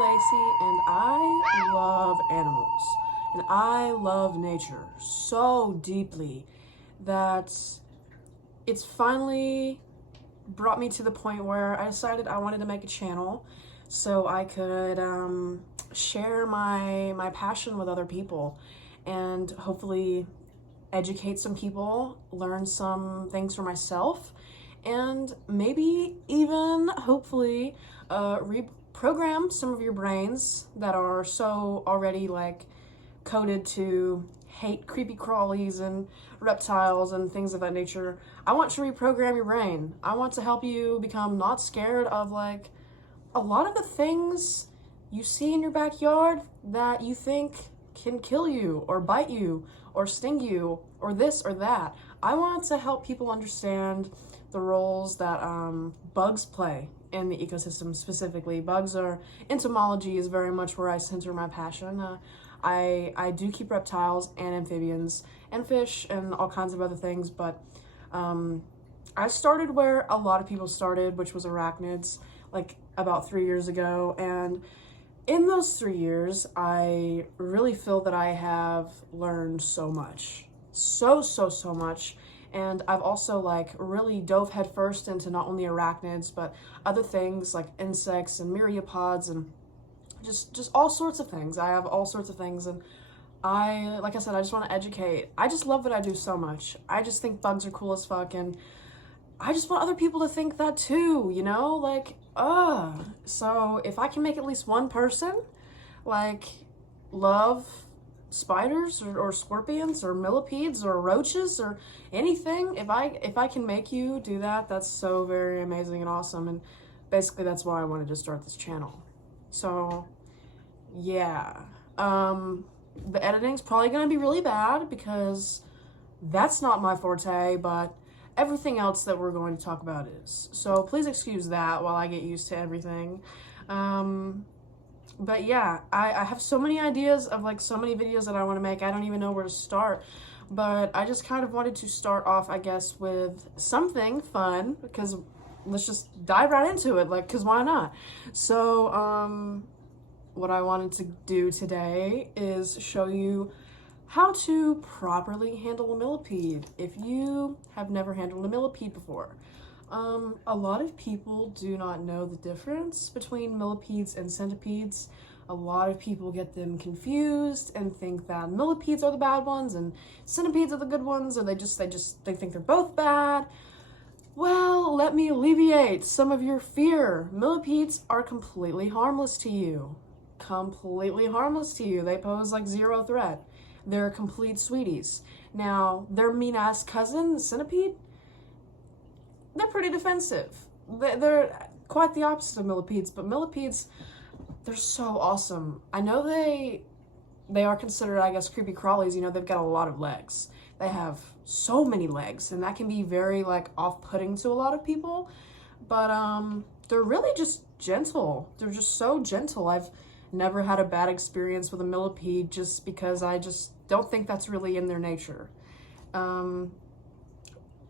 Lacey, and I love animals. And I love nature so deeply that it's finally brought me to the point where I decided I wanted to make a channel so I could share my passion with other people and hopefully educate some people, learn some things for myself, and maybe even hopefully reprogram some of your brains that are so already like coded to hate creepy crawlies and reptiles and things of that nature. I want to reprogram your brain. I want to help you become not scared of like a lot of the things you see in your backyard that you think can kill you or bite you or sting you or this or that. I want to help people understand the roles that bugs play in the ecosystem specifically. Entomology is very much where I center my passion. I do keep reptiles and amphibians and fish and all kinds of other things, but I started where a lot of people started, which was arachnids, like about 3 years ago. And in those 3 years, I really feel that I have learned so much. So much. And I've also like really dove headfirst into not only arachnids, but other things like insects and myriapods and just all sorts of things. I have all sorts of things, and like I said, I just want to educate. I just love what I do so much. I just think bugs are cool as fuck, and I just want other people to think that too, you know? Like, so if I can make at least one person, like, love spiders or scorpions or millipedes or roaches or anything, if I can make you do that, that's so very amazing and awesome. And basically that's why I wanted to start this channel. So, yeah. The editing's probably gonna be really bad because that's not my forte, but everything else that we're going to talk about is. So please excuse that while I get used to everything. But yeah, I have so many ideas of like so many videos that I want to make. I don't even know where to start. But I just kind of wanted to start off, I guess, with something fun, because let's just dive right into it, like, because why not? So, what I wanted to do today is show you how to properly handle a millipede if you have never handled a millipede before. A lot of people do not know the difference between millipedes and centipedes. A lot of people get them confused and think that millipedes are the bad ones and centipedes are the good ones, or they think they're both bad. Well, let me alleviate some of your fear. Millipedes are completely harmless to you. Completely harmless to you. They pose like zero threat. They're complete sweeties. Now, their mean-ass cousin, the centipede, they're pretty defensive. They're quite the opposite of millipedes, but millipedes, they're so awesome. I know they are considered, I guess, creepy crawlies. You know, they've got a lot of legs. They have so many legs, and that can be very, like, off-putting to a lot of people. But they're really just gentle. They're just so gentle. I've never had a bad experience with a millipede just because I just don't think that's really in their nature.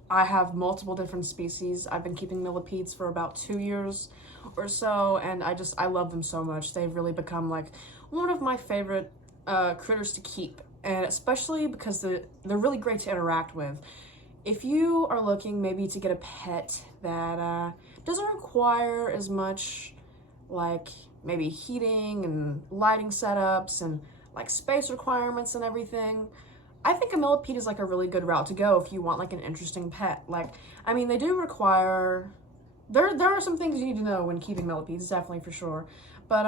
I have multiple different species. I've been keeping millipedes for about 2 years or so, and I love them so much. They've really become like one of my favorite critters to keep, and especially because they're really great to interact with. If you are looking maybe to get a pet that doesn't require as much like maybe heating and lighting setups and like space requirements and everything, I think a millipede is like a really good route to go if you want like an interesting pet. Like, I mean, they do require, there are some things you need to know when keeping millipedes, definitely, for sure. But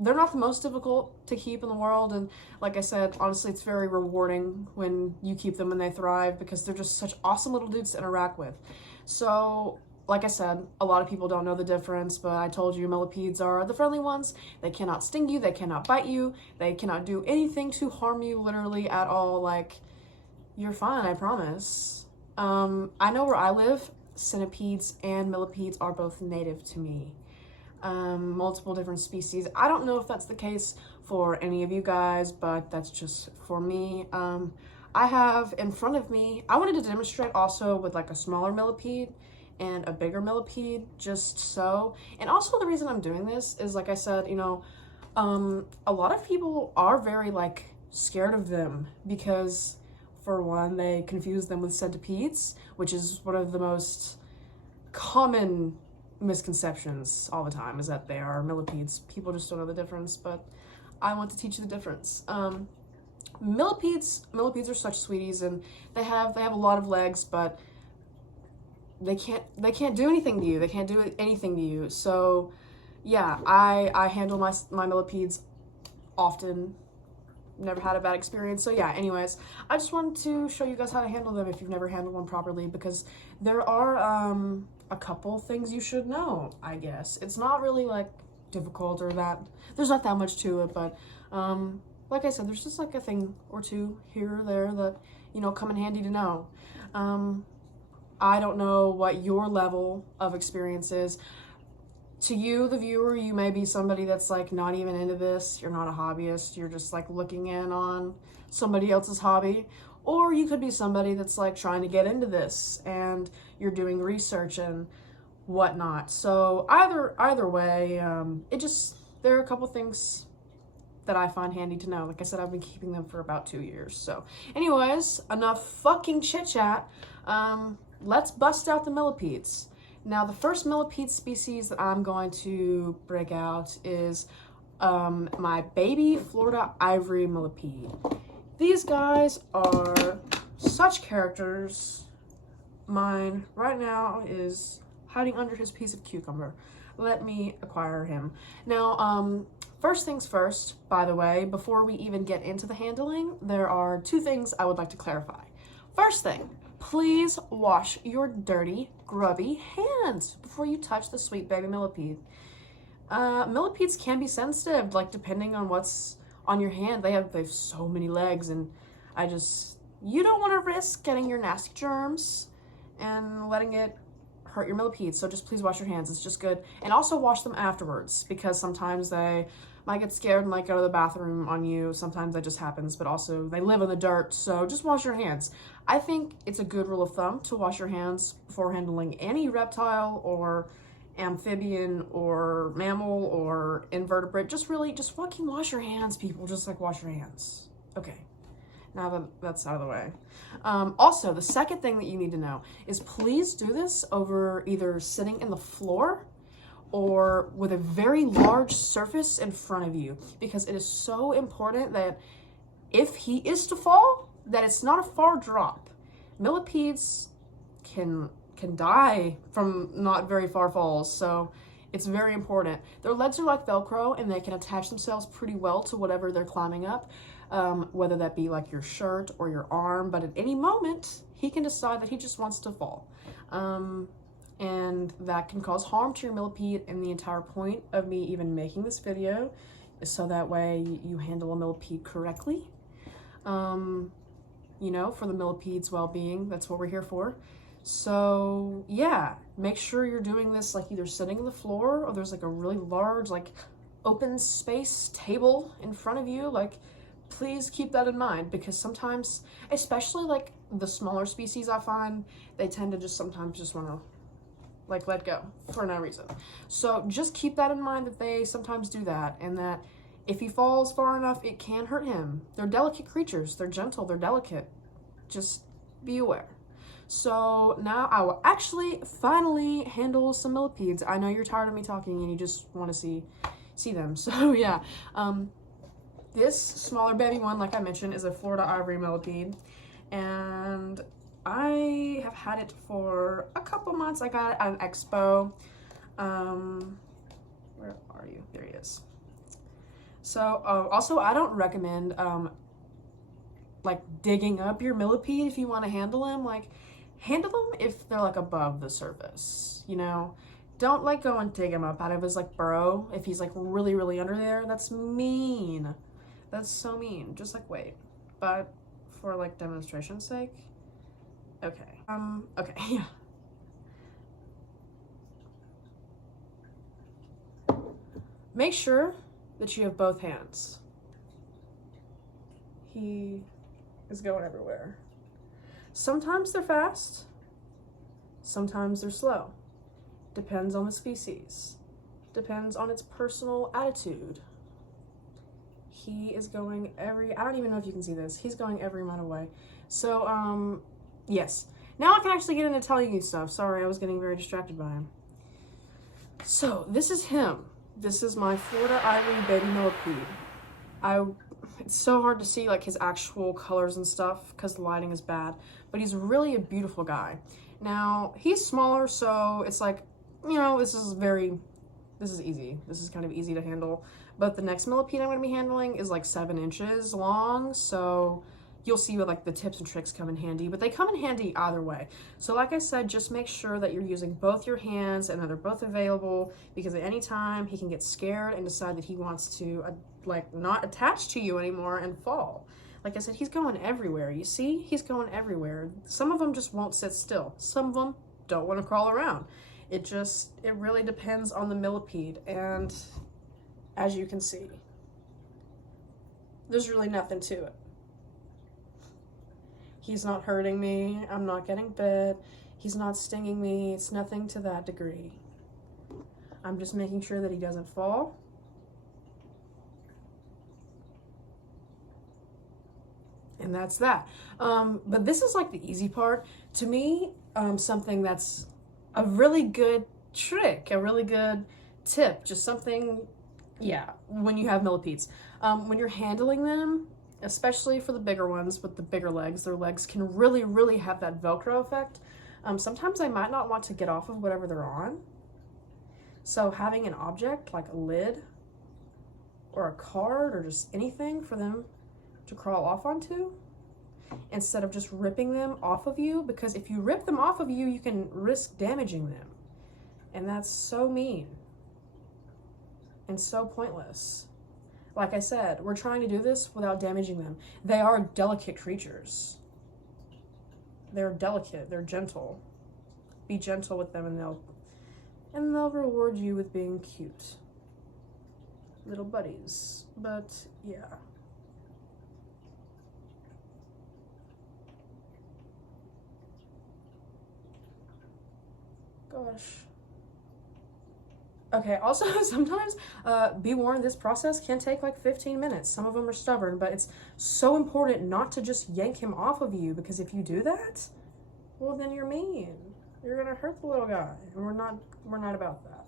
they're not the most difficult to keep in the world. And like I said, honestly, it's very rewarding when you keep them and they thrive because they're just such awesome little dudes to interact with. So, like I said, a lot of people don't know the difference, but I told you millipedes are the friendly ones. They cannot sting you, they cannot bite you, they cannot do anything to harm you literally at all. Like, you're fine, I promise. I know where I live, centipedes and millipedes are both native to me. Multiple different species. I don't know if that's the case for any of you guys, but that's just for me. I have in front of me, I wanted to demonstrate also with like a smaller millipede, and a bigger millipede, just so. And also the reason I'm doing this is, like I said, you know, a lot of people are very like scared of them because, for one, they confuse them with centipedes, which is one of the most common misconceptions all the time, is that they are millipedes. People just don't know the difference, but I want to teach you the difference. Millipedes are such sweeties, and they have a lot of legs, but they can't do anything to you. They can't do anything to you. So yeah, I handle my millipedes often. Never had a bad experience. So yeah, anyways, I just wanted to show you guys how to handle them if you've never handled one properly, because there are a couple things you should know, I guess. It's not really like difficult, or that there's not that much to it, but like I said, there's just like a thing or two here or there that, you know, come in handy to know. I don't know what your level of experience is. To you, the viewer, you may be somebody that's like not even into this. You're not a hobbyist. You're just like looking in on somebody else's hobby. Or you could be somebody that's like trying to get into this and you're doing research and whatnot. So either way, there are a couple things that I find handy to know. Like I said, I've been keeping them for about 2 years. So anyways, enough fucking chit chat. Let's bust out the millipedes. Now, the first millipede species that I'm going to break out is my baby Florida ivory millipede. These guys are such characters. Mine right now is hiding under his piece of cucumber. Let me acquire him. Now, first things first, by the way, before we even get into the handling, there are 2 things I would like to clarify. First thing, please wash your dirty, grubby hands before you touch the sweet baby millipede. Millipedes can be sensitive, like depending on what's on your hand. They have so many legs, and you don't want to risk getting your nasty germs and letting it hurt your millipede. So just please wash your hands. It's just good. And also wash them afterwards, because sometimes they might get scared and might go to the bathroom on you. Sometimes that just happens, but also they live in the dirt, so just wash your hands. I think it's a good rule of thumb to wash your hands before handling any reptile or amphibian or mammal or invertebrate. Just fucking wash your hands, people. Just like wash your hands. Okay, now that that's out of the way. Also, the second thing that you need to know is please do this over either sitting in the floor or with a very large surface in front of you, because it is so important that if he is to fall, that it's not a far drop. Millipedes can die from not very far falls, so it's very important. Their legs are like Velcro, and they can attach themselves pretty well to whatever they're climbing up, whether that be like your shirt or your arm, but at any moment, he can decide that he just wants to fall. And that can cause harm to your millipede, and the entire point of me even making this video is so that way you handle a millipede correctly. You know, for the millipede's well-being. That's what we're here for. So yeah, make sure you're doing this like either sitting on the floor, or there's like a really large like open space table in front of you. Like, please keep that in mind, because sometimes, especially like the smaller species, I find they tend to sometimes just want to like let go for no reason. So just keep that in mind, that they sometimes do that, and that if he falls far enough, it can hurt him. They're delicate creatures. They're gentle. They're delicate. Just be aware. So now I will actually finally handle some millipedes. I know you're tired of me talking and you just want to see them. So yeah, this smaller baby one, like I mentioned, is a Florida ivory millipede, and I have had it for a couple months. I got it at an expo. Where are you? There he is. So also, I don't recommend like digging up your millipede if you want to handle him. Like, handle them if they're like above the surface, you know. Don't like go and dig him up out of his like burrow if he's like really, really under there. That's mean. That's so mean. Just like wait. But for like demonstration's sake, okay. Okay, yeah. Make sure that you have both hands. He is going everywhere. Sometimes they're fast, Sometimes they're slow. Depends on the species. Depends on its personal attitude. He is going I don't even know if you can see this. He's going every amount of way. So, yes. Now I can actually get into telling you stuff. Sorry, I was getting very distracted by him. So, this is him. This is my Florida Ivory baby millipede. It's so hard to see like his actual colors and stuff because the lighting is bad, but he's really a beautiful guy. Now, he's smaller, so it's like, you know, this is easy. This is kind of easy to handle. But the next millipede I'm going to be handling is like 7 inches long, so you'll see what like the tips and tricks come in handy, but they come in handy either way. So like I said, just make sure that you're using both your hands and that they're both available, because at any time he can get scared and decide that he wants to like not attach to you anymore and fall. Like I said, he's going everywhere. You see, he's going everywhere. Some of them just won't sit still. Some of them don't want to crawl around. It really depends on the millipede. And as you can see, there's really nothing to it. He's not hurting me. I'm not getting bit. He's not stinging me. It's nothing to that degree. I'm just making sure that he doesn't fall. And that's that. But this is like the easy part. To me, something that's a really good trick, a really good tip, just something, yeah, when you have millipedes. When you're handling them, especially for the bigger ones with the bigger legs, their legs can really, really have that Velcro effect. Sometimes I might not want to get off of whatever they're on. So having an object like a lid or a card or just anything for them to crawl off onto, instead of just ripping them off of you, because if you rip them off of you, you can risk damaging them. And that's so mean and so pointless. Like I said, we're trying to do this without damaging them. They are delicate creatures. They're delicate, they're gentle. Be gentle with them and they'll reward you with being cute little buddies. But yeah. Gosh. Okay, also sometimes be warned, this process can take like 15 minutes. Some of them are stubborn, but it's so important not to just yank him off of you, because if you do that, well, then you're mean. You're gonna hurt the little guy, and we're not about that.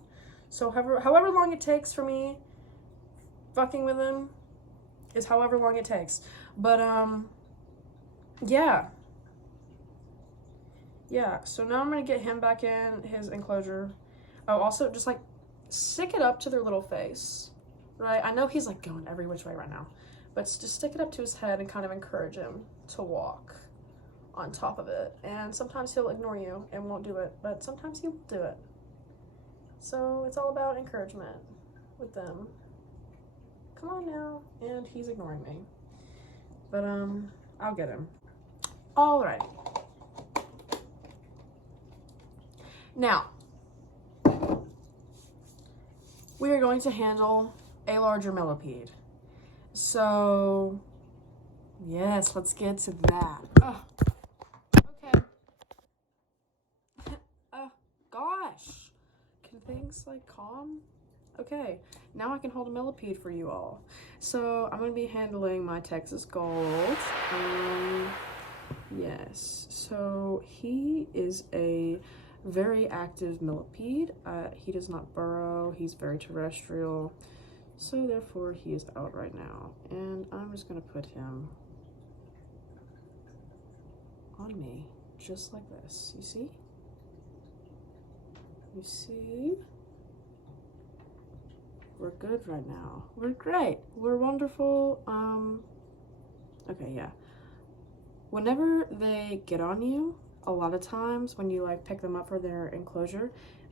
So however long it takes for me fucking with him is however long it takes. But yeah. Yeah, so now I'm gonna get him back in his enclosure. Oh, also just like stick it up to their little face, right? I know he's like going every which way right now, but just stick it up to his head and kind of encourage him to walk on top of it. And sometimes he'll ignore you and won't do it, but sometimes he will do it. So it's all about encouragement with them. Come on now. And he's ignoring me, but I'll get him. All right. Now, we are going to handle a larger millipede. So, yes, let's get to that. Oh, okay. Gosh. Can things like calm? Okay, now I can hold a millipede for you all. So, I'm going to be handling my Texas Gold. Yes, so he is a very active millipede. He does not burrow. He's very terrestrial, so therefore he is out right now. And I'm just gonna put him on me, just like this. You see? You see? We're good right now. We're great. We're wonderful. Okay, yeah. Whenever they get on you, a lot of times when you like pick them up for their enclosure,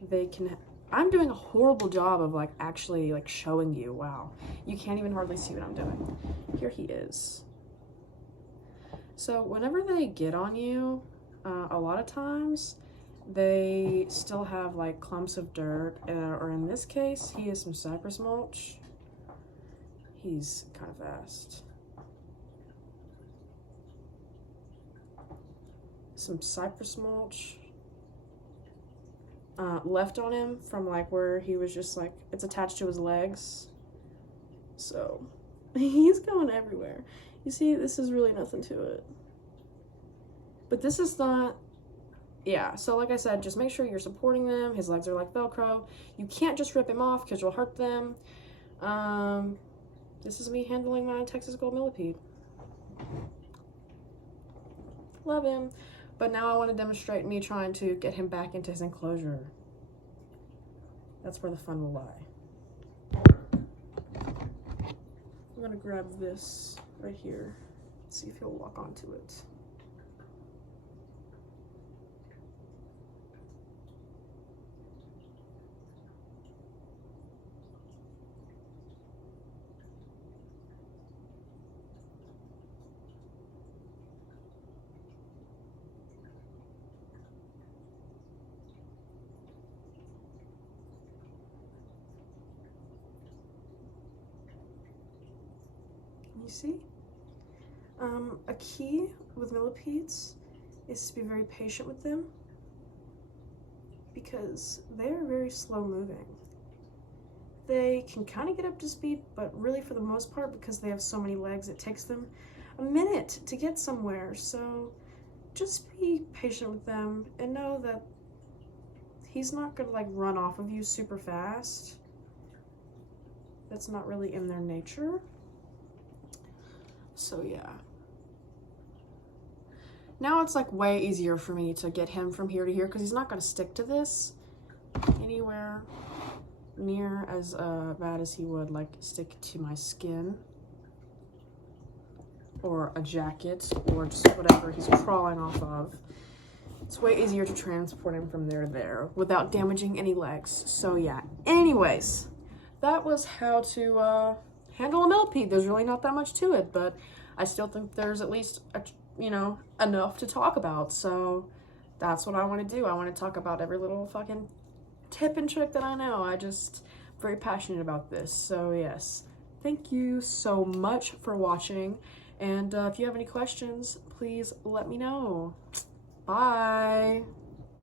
they can, I'm doing a horrible job of like actually like showing you. Wow, you can't even hardly see what I'm doing. Here he is. So whenever they get on you, a lot of times they still have like clumps of dirt, or in this case he has some cypress mulch. He's kind of fast. Some cypress mulch left on him from like where he was just like, it's attached to his legs. So he's going everywhere. You see, this is really nothing to it. But this is not, yeah, so like I said, just make sure you're supporting them. His legs are like Velcro. You can't just rip him off because you'll hurt them. This is me handling my Texas Gold Millipede. Love him. But now I want to demonstrate me trying to get him back into his enclosure. That's where the fun will lie. I'm going to grab this right here. See if he'll walk onto it. You see? A key with millipedes is to be very patient with them because they are very slow moving. They can kind of get up to speed, but really for the most part, because they have so many legs, it takes them a minute to get somewhere. So just be patient with them and know that he's not gonna like run off of you super fast. That's not really in their nature. So yeah. Now it's like way easier for me to get him from here to here because he's not going to stick to this anywhere near as bad as he would like stick to my skin or a jacket or just whatever he's crawling off of. It's way easier to transport him from there to there without damaging any legs. So yeah, anyways, that was how to handle a millipede. There's really not that much to it, but I still think there's at least enough to talk about. So that's what I want to do. I want to talk about every little fucking tip and trick that I know. I just very passionate about this. So yes, thank you so much for watching. And if you have any questions, please let me know. Bye.